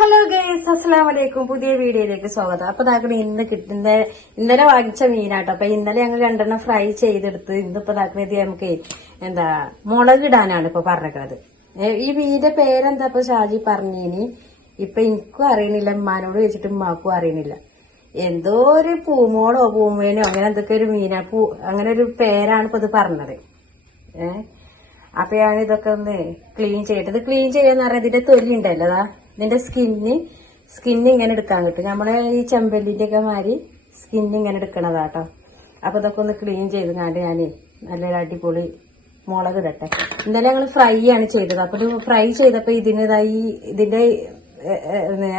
Hello guys, അസ്സലാമലൈക്കും. പുതിയ വീഡിയോയിലേക്ക് സ്വാഗതം. അപ്പൊ താക്കൾ ഇന്നലെ വാങ്ങിച്ച മീനാട്ടോ. അപ്പൊ ഇന്നലെ ഞങ്ങൾ 2 ഫ്രൈ ചെയ്തെടുത്ത് ഇന്നിപ്പോ താക്കൾ ഇത് നമുക്ക് മുളക് ഇടാനാണ് ഇപ്പൊ പറഞ്ഞത്. ഈ മീനിന്റെ പേരെന്താ ഇപ്പൊ ഷാജി പറഞ്ഞിനി. ഇപ്പൊ എനിക്കും അറിയണില്ല, ഉമ്മാനോട് ചോദിച്ചിട്ട് ഉമ്മാക്കും അറിയണില്ല. എന്തോ ഒരു പൂമോളോ പൂമേനോ അങ്ങനെ എന്തൊക്കെ ഒരു മീനാ, അങ്ങനെ ഒരു പേരാണ് ഇപ്പൊ ഇത് പറഞ്ഞത്. അപ്പൊ ഞാൻ ഇതൊക്കെ ഒന്ന് ക്ലീൻ ചെയ്തിട്ട്, ഇത് ക്ലീൻ ചെയ്യാന്ന് പറഞ്ഞാൽ ഇതിന്റെ തൊലി ഉണ്ടല്ലോ, അതാ ഇതിന്റെ സ്കിന്ന് ഇങ്ങനെ എടുക്കാൻ കിട്ടും. നമ്മളെ ഈ ചെമ്പല്ലിന്റെ ഒക്കെ മാതിരി സ്കിന്ന് ഇങ്ങനെ എടുക്കണതാട്ടോ. അപ്പൊ ഇതൊക്കെ ഒന്ന് ക്ലീൻ ചെയ്ത് കണ്ട് ഞാൻ നല്ലൊരു അടിപൊളി മുളക് ഇടട്ടെ. ഇന്നലെ ഞങ്ങൾ ഫ്രൈ ആണ് ചെയ്തത്. അപ്പൊ ഇത് ഫ്രൈ ചെയ്തപ്പോ ഇതിന്റെ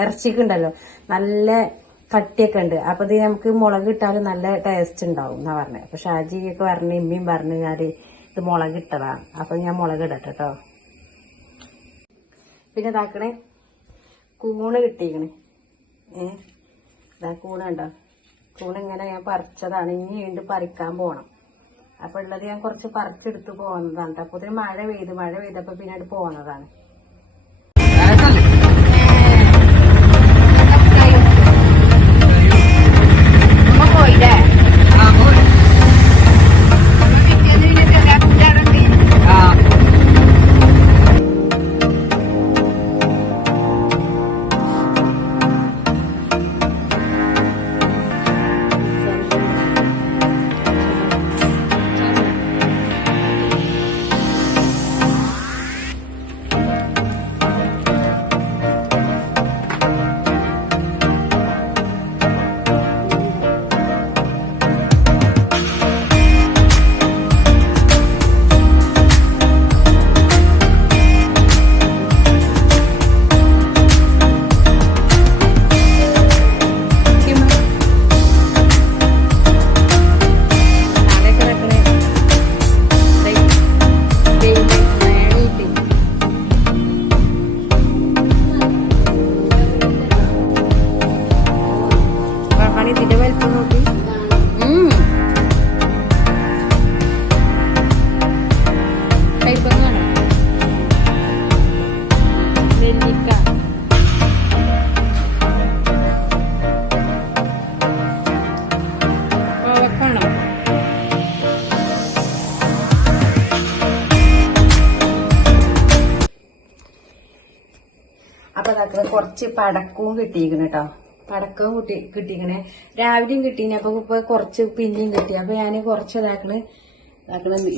ഇറച്ചിക്ക് ഉണ്ടല്ലോ നല്ല കട്ടിയൊക്കെ ഉണ്ട്. അപ്പൊ ഇത് നമുക്ക് മുളക് ഇട്ടാലും നല്ല ടേസ്റ്റ് ഉണ്ടാവും എന്നാ പറഞ്ഞത്. അപ്പൊ ഷാജിയൊക്കെ പറഞ്ഞു, ഇമ്മയും പറഞ്ഞു ഞാൻ ഇത് മുളക് ഇട്ടതാണ്. അപ്പൊ ഞാൻ മുളക് ഇടട്ടെ കേട്ടോ. പിന്നെ ഇതാക്കണേ, കൂണ് കിട്ടിക്കണേ. ഇതാ കൂണുണ്ടോ, കൂണിങ്ങനെ ഞാൻ പറിച്ചതാണ്. ഇനി വീണ്ടും പറിക്കാൻ പോണം. അപ്പൊ ഉള്ളത് ഞാൻ കുറച്ച് പറിച്ചെടുത്ത് പോകുന്നതാണ്. അപ്പൊ ഇതിന് മഴ പെയ്തപ്പോ പിന്നെ അത് പോകുന്നതാണ്. ഇതിന്റെ വലിപ്പം നോക്കി. കൈപ്പൊങ്ങാണോ നെല്ലിക്ക. കോവക്കാണോ? അപ്പൊ അതൊക്കെ കുറച്ച് പടക്കവും കിട്ടിയിരിക്കണം കേട്ടോ. പടക്കം കിട്ടിക്കണേ. രാവിലെയും കിട്ടീനെ. അപ്പൊ ഇപ്പൊ കുറച്ച് പിന്നെയും കിട്ടി. അപ്പൊ ഞാന് കുറച്ച് ഇതാക്കണ്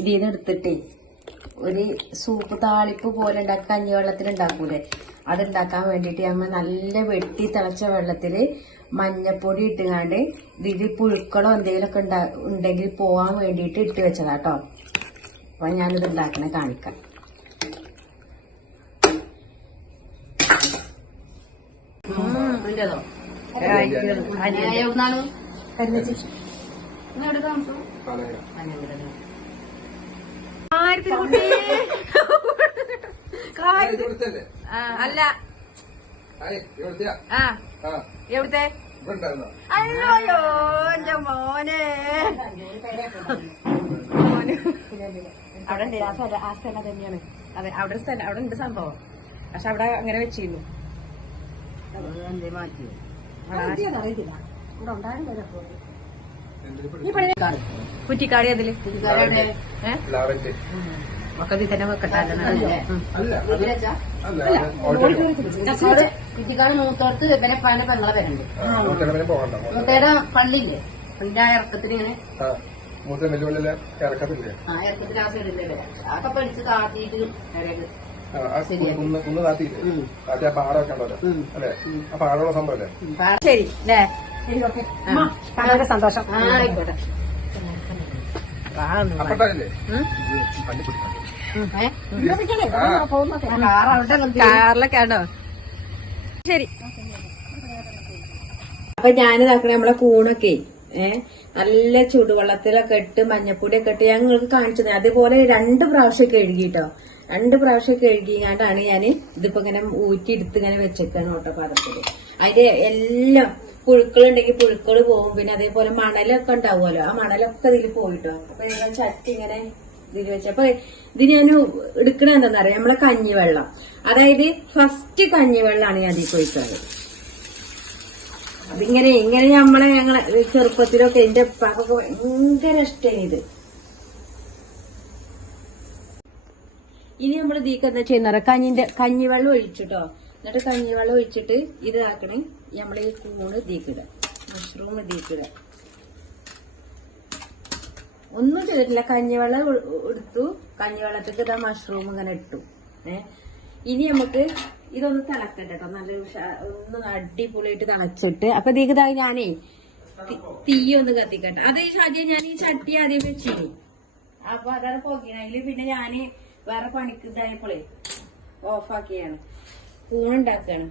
ഇതിന്ന് എടുത്തിട്ടേ ഒരു സൂപ്പ് താളിപ്പ് പോലെ ഉണ്ടാക്കി, കഞ്ഞിവെള്ളത്തിൽ ഉണ്ടാക്കൂലേ, അതുണ്ടാക്കാൻ വേണ്ടിട്ട് നമ്മ നല്ല വെട്ടി തിളച്ച വെള്ളത്തില് മഞ്ഞപ്പൊടി ഇട്ടുകാണ്ട് ഇതിൽ പുഴുക്കളോ എന്തെങ്കിലുമൊക്കെ ഉണ്ടെങ്കിൽ പോവാൻ വേണ്ടിയിട്ട് ഇട്ട് വെച്ചതാട്ടോ. അപ്പൊ ഞാനിത് ഉണ്ടാക്കണേ കാണിക്കാം. അല്ല എവിടുത്തെ അയ്യോ എന്റെ മോനെ അവിടെ ആ സ്ഥലം തന്നെയാണ്. അതെ, അവിടെ ഉണ്ട് സംഭവം. പക്ഷെ അവിടെ അങ്ങനെ വെച്ചിരുന്നു. കുറ്റിക്കാടി അതില് ഒക്കെ ഇതിൽ തന്നെ വെക്കട്ടെ. കുറ്റിക്കാട് മൂത്തോടത്ത് ഇവനെ പല പെങ്ങളെ പേരുണ്ട്. മൂത്തയുടെ പള്ളിയില്ലേ, പള്ളിന്റെ ആ ഇറക്കത്തിന് ഇങ്ങനെ ഇറക്കത്തിൽ ആ സൈഡില്ലേ അതൊക്കെ പഠിച്ച് താത്തിയിട്ട് ശരി വളരെ സന്തോഷം. ആയിക്കോട്ടെ. കാറിലൊക്കെ ആണോ? ശരി. അപ്പൊ ഞാനിതാക്കണേ നമ്മളെ കൂണൊക്കെ നല്ല ചുടുവെള്ളത്തിലൊക്കെ ഇട്ട് മഞ്ഞപ്പൊടിയൊക്കെ ഇട്ട് ഞങ്ങൾക്ക് കാണിച്ചത്. അതുപോലെ 2 പ്രാവശ്യം കഴുകിട്ടോ. 2 പ്രാവശ്യം കഴുകിങ്ങാണ്ടാണ് ഞാൻ ഇതിപ്പോ ഇങ്ങനെ ഊറ്റിയെടുത്ത് ഇങ്ങനെ വെച്ചേക്കാണ് ഓട്ടപാത്രത്തില്. അതിന്റെ എല്ലാം പുഴുക്കളുണ്ടെങ്കിൽ പുഴുക്കള് പോകും. പിന്നെ അതേപോലെ മണലൊക്കെ ഉണ്ടാവുമല്ലോ, ആ മണലൊക്കെ ഇതിൽ പോയിട്ടോ. അപ്പൊ ഞങ്ങൾ ചട്ടി ഇങ്ങനെ ഇതിൽ വെച്ച്. അപ്പൊ ഇതിന് ഞാൻ എടുക്കണ എന്താണെന്നറിയാം, നമ്മളെ കഞ്ഞിവെള്ളം, അതായത് ഫസ്റ്റ് കഞ്ഞിവെള്ളമാണ് ഞാൻ അതിൽ ഒഴിച്ചത്. അതിങ്ങനെ ഞങ്ങളെ ചെറുപ്പത്തിലൊക്കെ എന്റെ ഉപ്പാക്കൊക്കെ ഭയങ്കര ഇഷ്ടമാണ് ഇത്. ഇനി നമ്മൾ ഇതിക്ക് എന്താ ചെയ്യുന്ന കഞ്ഞിവെള്ളം ഒഴിച്ചിട്ടോ. എന്നിട്ട് കഞ്ഞിവെള്ളം ഒഴിച്ചിട്ട് ഇത് ആക്കണേ, നമ്മൾ ഈ കൂണ് ഇതിക്കിടുക, മഷ്റൂം ഇതിക്കിടുക. ഒന്നും ചെയ്തിട്ടില്ല, കഞ്ഞിവെള്ളം എടുത്തു, കഞ്ഞിവെള്ളത്തേക്ക് ഇതാ മഷ്റൂം ഇങ്ങനെ ഇട്ടു. ഇനി നമുക്ക് ഇതൊന്ന് തിളക്കട്ടെ കേട്ടോ, ഒന്ന് അടിപൊളിയായിട്ട് തിളച്ചിട്ട്. അപ്പൊ ഇതിക്ക് ഇതാ ഞാനേ തീയൊന്ന് കത്തിക്കട്ടെ. അത് ആദ്യം ഞാൻ ഈ ചട്ടി ആദ്യം വെച്ചിരുന്നു, അപ്പൊ അതാണ് പോകണതില്. പിന്നെ ഞാന് വേറെ പണിക്ക് ഇതായപ്പോളേ ഓഫാക്കിയാണ്, കൂണുണ്ടാക്കാണ്.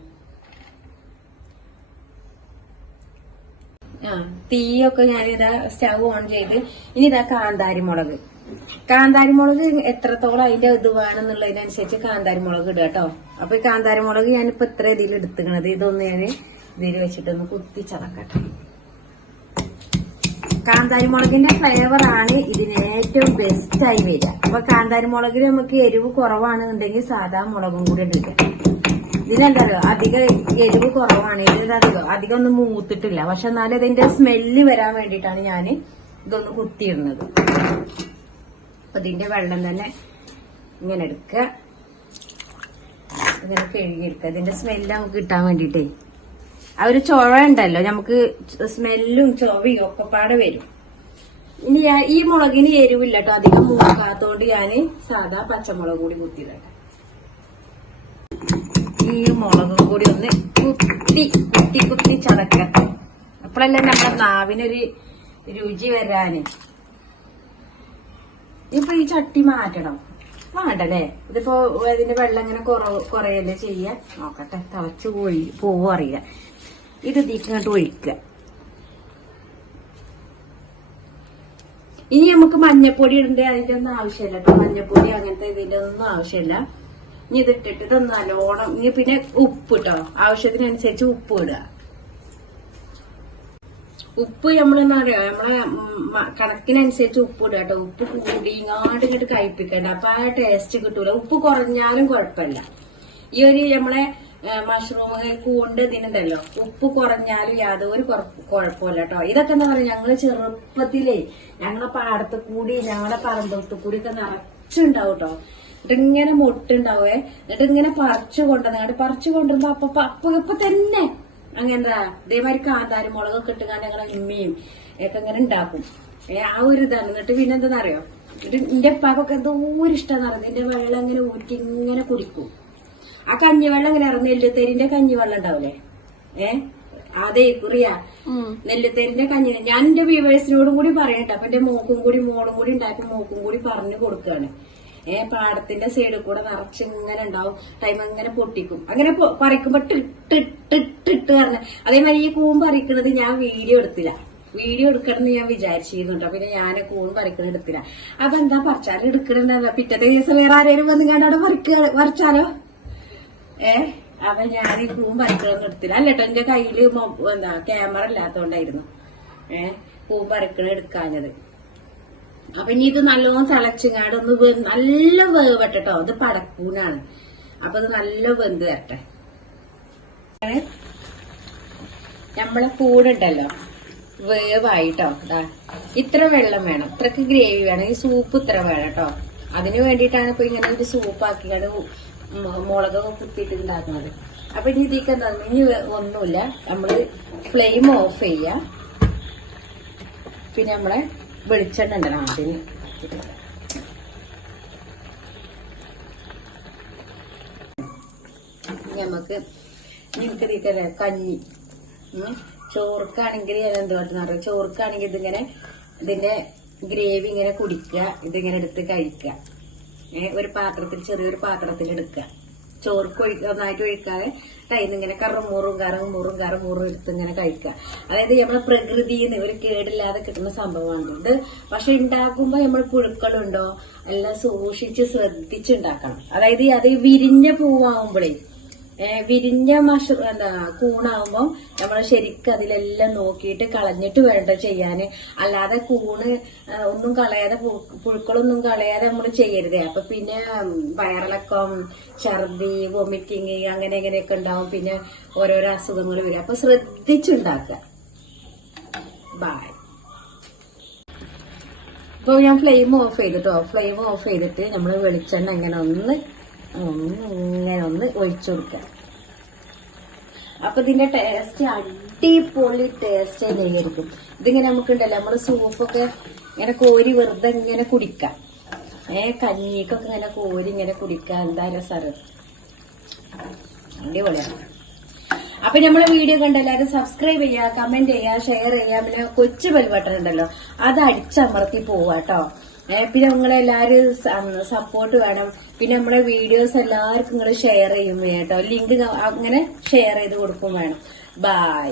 തീയൊക്കെ ഞാനിതാ സ്റ്റവ് ഓൺ ചെയ്ത്. ഇനി ഇതാ കാന്താരിമുളക് എത്രത്തോളം അതിന്റെ ഇത് വേണമെന്നുള്ളതിനനുസരിച്ച് കാന്താരിമുളക് ഇടുക കേട്ടോ. അപ്പൊ ഈ കാന്താരിമുളക് ഞാനിപ്പോ ഇത്ര ഇതിൽ എടുത്തുക്കണത്. ഇതൊന്ന് ഞാൻ ഇതിൽ വെച്ചിട്ടൊന്ന് കുത്തിച്ചതക്കട്ടെ. കാന്താരിമുളകിന്റെ ഫ്ലേവർ ആണ് ഇതിന് ഏറ്റവും ബെസ്റ്റ് ആയി വരിക. അപ്പൊ കാന്താരിമുളകിൽ നമുക്ക് എരിവ് കുറവാണെന്നുണ്ടെങ്കിൽ സാധാ മുളകും കൂടി ഇടില്ല. ഇതിനെന്താ പറയുക, അധികം എരിവ് കുറവാണ്, ഇത് അധികം ഒന്നും മൂത്തിട്ടില്ല. പക്ഷെ എന്നാലും ഇതിന്റെ സ്മെല്ല് വരാൻ വേണ്ടിയിട്ടാണ് ഞാൻ ഇതൊന്ന് കുത്തിയിടുന്നത്. അപ്പൊ ഇതിന്റെ വെള്ളം തന്നെ ഇങ്ങനെ എടുക്കുക, ഇങ്ങനെ കഴുകിയെടുക്കുക. ഇതിന്റെ സ്മെല്ല് നമുക്ക് കിട്ടാൻ വേണ്ടിയിട്ടേ. ആ ഒരു ചുവ ഉണ്ടല്ലോ, നമുക്ക് സ്മെല്ലും ചുവയും ഒക്കെ പാടെ വരും. ഇനി ഈ മുളകിന് എരിവില്ല കേട്ടോ, അധികം മൂക്കാത്തോണ്ട് ഞാൻ സാധാ പച്ചമുളക് കൂടി കുത്തിയിടട്ടെ. ഈ മുളകും കൂടി ഒന്ന് കുത്തി ചതക്കട്ടെ. അപ്പോഴല്ലേ നമ്മുടെ നാവിനൊരു രുചി വരാന്. ഇപ്പൊ ഈ ചട്ടി മാറ്റണം വേണ്ടല്ലേ? ഇതിപ്പോ ഇതിന്റെ വെള്ളം ഇങ്ങനെ കുറയല്ലേ ചെയ്യാ. നോക്കട്ടെ, തിളച്ചു പോവോ അറിയില്ല. ഇത് ഇതിങ്ങോട്ട് ഒഴിക്കുക. ഇനി നമുക്ക് മഞ്ഞപ്പൊടി ഇടണ്ടേ, അതിന്റെ ഒന്നും ആവശ്യമില്ല കേട്ടോ. മഞ്ഞപ്പൊടി അങ്ങനത്തെ ഇതിന്റെ ഒന്നും ആവശ്യമില്ല. ഇനി ഇതിട്ടിട്ട് ഇത് നല്ലോണം. ഇനി പിന്നെ ഉപ്പ് കേട്ടോ, ആവശ്യത്തിനനുസരിച്ച് ഉപ്പ് ഇടുക. ഉപ്പ് നമ്മളെന്താ പറയാ, നമ്മളെ കണക്കിനനുസരിച്ച് ഉപ്പ് ഇടുക കേട്ടോ. ഉപ്പ് കൂടി ഇങ്ങോട്ട് കഴിപ്പിക്കണ്ട, അപ്പൊ ആ ടേസ്റ്റ് കിട്ടൂല. ഉപ്പ് കുറഞ്ഞാലും കുഴപ്പമില്ല. ഈ ഒരു നമ്മളെ മഷ്റൂം കൂണ്ട് ഇതിനുണ്ടല്ലോ, ഉപ്പ് കുറഞ്ഞാലും യാതൊരു കുഴപ്പമില്ല കേട്ടോ. ഇതൊക്കെ എന്താ പറയാ, ഞങ്ങള് ചെറുപ്പത്തിലേ ഞങ്ങളെ പാടത്ത് കൂടി ഞങ്ങളെ പറമ്പത്ത് കൂടി ഒക്കെ നിറച്ചുണ്ടാവും കേട്ടോ. എന്നിട്ട് ഇങ്ങനെ മൊട്ടുണ്ടാവേ, എന്നിട്ട് ഇങ്ങനെ പറിച്ചു കൊണ്ടുവരുമ്പോ അപ്പൊ തന്നെ അങ്ങനെന്താ ഇതേമാതിരി കാന്താരിമുളകൊക്കെ ഇട്ടുകാണ്ട് ഞങ്ങളെ ഉമ്മയും ഒക്കെ ഇങ്ങനെ ഉണ്ടാക്കും. ആ ഒരു ഇതാണ്. എന്നിട്ട് പിന്നെ എന്താണെന്നറിയോ, എന്റെ ഉപ്പാക്കൊക്കെ എന്തോരം ഇഷ്ടമെന്ന് പറയുന്നത്, ഇതിന്റെ വെള്ളം ഇങ്ങനെ ഊറ്റി ഇങ്ങനെ കുടിക്കും. ആ കഞ്ഞിവെള്ളം ഇങ്ങനെ ഇറങ്ങി നെല്ലുത്തേരിന്റെ കഞ്ഞിവെള്ളം ഉണ്ടാവില്ലേ, അതെ കുറിയാ നെല്ലുത്തേരിന്റെ കഞ്ഞി. ഞാൻ എന്റെ വ്യൂവേഴ്സിനോടും കൂടി പറയട്ടെ. അപ്പൊ എന്റെ മോളും കൂടി ഉണ്ടാക്കി മോക്കും കൂടി പറഞ്ഞു കൊടുക്കുകയാണ്. പാടത്തിന്റെ സൈഡിൽ കൂടെ നിറച്ചിങ്ങനെ ഉണ്ടാവും, ടൈം അങ്ങനെ പൊട്ടിക്കും. അങ്ങനെ പറിക്കുമ്പോ ടിട്ട് പറഞ്ഞ അതേമാതിരി ഈ കൂൺ പറിക്കണത് ഞാൻ വീഡിയോ എടുത്തില്ല. വീഡിയോ എടുക്കണമെന്ന് ഞാൻ വിചാരിച്ചിരുന്നുട്ടോ. പിന്നെ ഞാൻ കൂൺ പറിക്കണ എടുത്തില്ല. അതെന്താ പറിച്ചാലും എടുക്കണെന്നല്ല, പിറ്റത്തെ ദിവസം വേറെ ആരെങ്കിലും വന്ന് കണ്ടവിടെ പറിച്ചാലോ. അപ്പൊ ഞാൻ ഈ കൂൺ പറിക്കണമെന്ന് എടുത്തില്ല. അല്ലട്ടോ, എന്റെ കയ്യില് ക്യാമറ ഇല്ലാത്തോണ്ടായിരുന്നു കൂൺ പറിക്കണ എടുക്കാഞ്ഞത്. അപ്പൊ ഇനി ഇത് നല്ലോണം തിളച്ചിങ്ങാട് ഒന്ന് നല്ല വേവട്ടോ. ഇത് പടക്കൂനാണ്, അപ്പൊ ഇത് നല്ല വെന്ത് തരട്ടെ. നമ്മളെ കൂടുണ്ടല്ലോ വേവായിട്ടോ. ഇത്ര വെള്ളം വേണം, ഇത്രക്ക് ഗ്രേവി വേണം, ഈ സൂപ്പ് ഇത്ര വേണം കേട്ടോ. അതിന് വേണ്ടിയിട്ടാണ് ഇപ്പൊ ഇങ്ങനെ ഒരു സൂപ്പാക്കിയത് മുളകൊക്കെ കുത്തിയിട്ട് ഉണ്ടാക്കുന്നത്. അപ്പൊ ഇനി ഇതിക്ക് എന്താ, ഇനി ഒന്നുമില്ല, നമ്മള് ഫ്ലെയിം ഓഫ് ചെയ്യാ. പിന്നെ നമ്മളെ വെളിച്ചെണ്ണ ഉണ്ടല്ലോ അതിന് നമുക്ക് നിനക്ക് കഞ്ഞി ചോർക്കാണെങ്കിൽ എന്ത് പറ്റുന്ന അറിയാം. ചോർക്കാണെങ്കിൽ ഇതിങ്ങനെ ഇതിന്റെ ഗ്രേവി ഇങ്ങനെ കുടിക്കുക, ഇതിങ്ങനെ എടുത്ത് കഴിക്കുക. ഒരു പാത്രത്തിൽ ചെറിയൊരു പാത്രത്തിൽ എടുക്കുക. ചോർക്ക് നന്നായിട്ട് ഒഴിക്കാതെ ടൈം ഇങ്ങനെ കറുമുറും എടുത്ത് ഇങ്ങനെ കഴിക്കുക. അതായത് നമ്മളെ പ്രകൃതിയിൽ നിന്ന് ഒരു കേടില്ലാതെ കിട്ടുന്ന സംഭവമാണ് ഇത്. പക്ഷെ ഉണ്ടാക്കുമ്പോ നമ്മൾ പുഴുക്കളുണ്ടോ എല്ലാം സൂക്ഷിച്ച് ശ്രദ്ധിച്ചുണ്ടാക്കണം. അതായത് അത് വിരിഞ്ഞ പൂവാകുമ്പോഴേ വിരിഞ്ഞ കൂണാകുമ്പോ നമ്മള് ശരിക്കും അതിലെല്ലാം നോക്കിയിട്ട് കളഞ്ഞിട്ട് വേണ്ട ചെയ്യാന്. അല്ലാതെ കൂണ് ഒന്നും കളയാതെ പുഴുക്കളൊന്നും കളയാതെ നമ്മൾ ചെയ്യരുതേ. അപ്പൊ പിന്നെ വയറിളക്കം, ഛർദി, വൊമിറ്റിങ് അങ്ങനെ ഇങ്ങനെയൊക്കെ ഉണ്ടാവും. പിന്നെ ഓരോരോ അസുഖങ്ങൾ വരും. അപ്പൊ ശ്രദ്ധിച്ചുണ്ടാക്കുക. ബൈ. ഇപ്പൊ ഞാൻ ഫ്ലെയിം ഓഫ് ചെയ്തിട്ടോ. ഫ്ലെയിം ഓഫ് ചെയ്തിട്ട് നമ്മൾ വെളിച്ചെണ്ണ ഇങ്ങനെ ഒന്ന് ഒഴിച്ചു കൊടുക്കുക. അപ്പൊ ഇതിന്റെ ടേസ്റ്റ് അടിപൊളി ടേസ്റ്റ് തന്നെയായിരിക്കും. ഇതിങ്ങനെ നമുക്കുണ്ടല്ലോ, നമ്മള് സൂപ്പൊക്കെ ഇങ്ങനെ കോരി വെറുതെ ഇങ്ങനെ കുടിക്കാം. കഞ്ഞിക്കൊക്കെ ഇങ്ങനെ കോരി ഇങ്ങനെ കുടിക്കാം. എന്താ രസം, അടിപൊളിയാണ്. അപ്പൊ നമ്മളെ വീഡിയോ കണ്ട എല്ലാവരും സബ്സ്ക്രൈബ് ചെയ്യുക, കമന്റ് ചെയ്യുക, ഷെയർ ചെയ്യുക. പിന്നെ കൊച്ചു ബെൽ ബട്ടൺ ഉണ്ടല്ലോ, അത് അടിച്ചമർത്തി പോവാട്ടോ. പിന്നെ നിങ്ങളെല്ലാരും സപ്പോർട്ട് വേണം. പിന്നെ നമ്മുടെ വീഡിയോസ് എല്ലാവർക്കും നിങ്ങൾ ഷെയർ ചെയ്യും കേട്ടോ. ലിങ്ക് അങ്ങനെ ഷെയർ ചെയ്ത് കൊടുക്കും വേണം. ബൈ.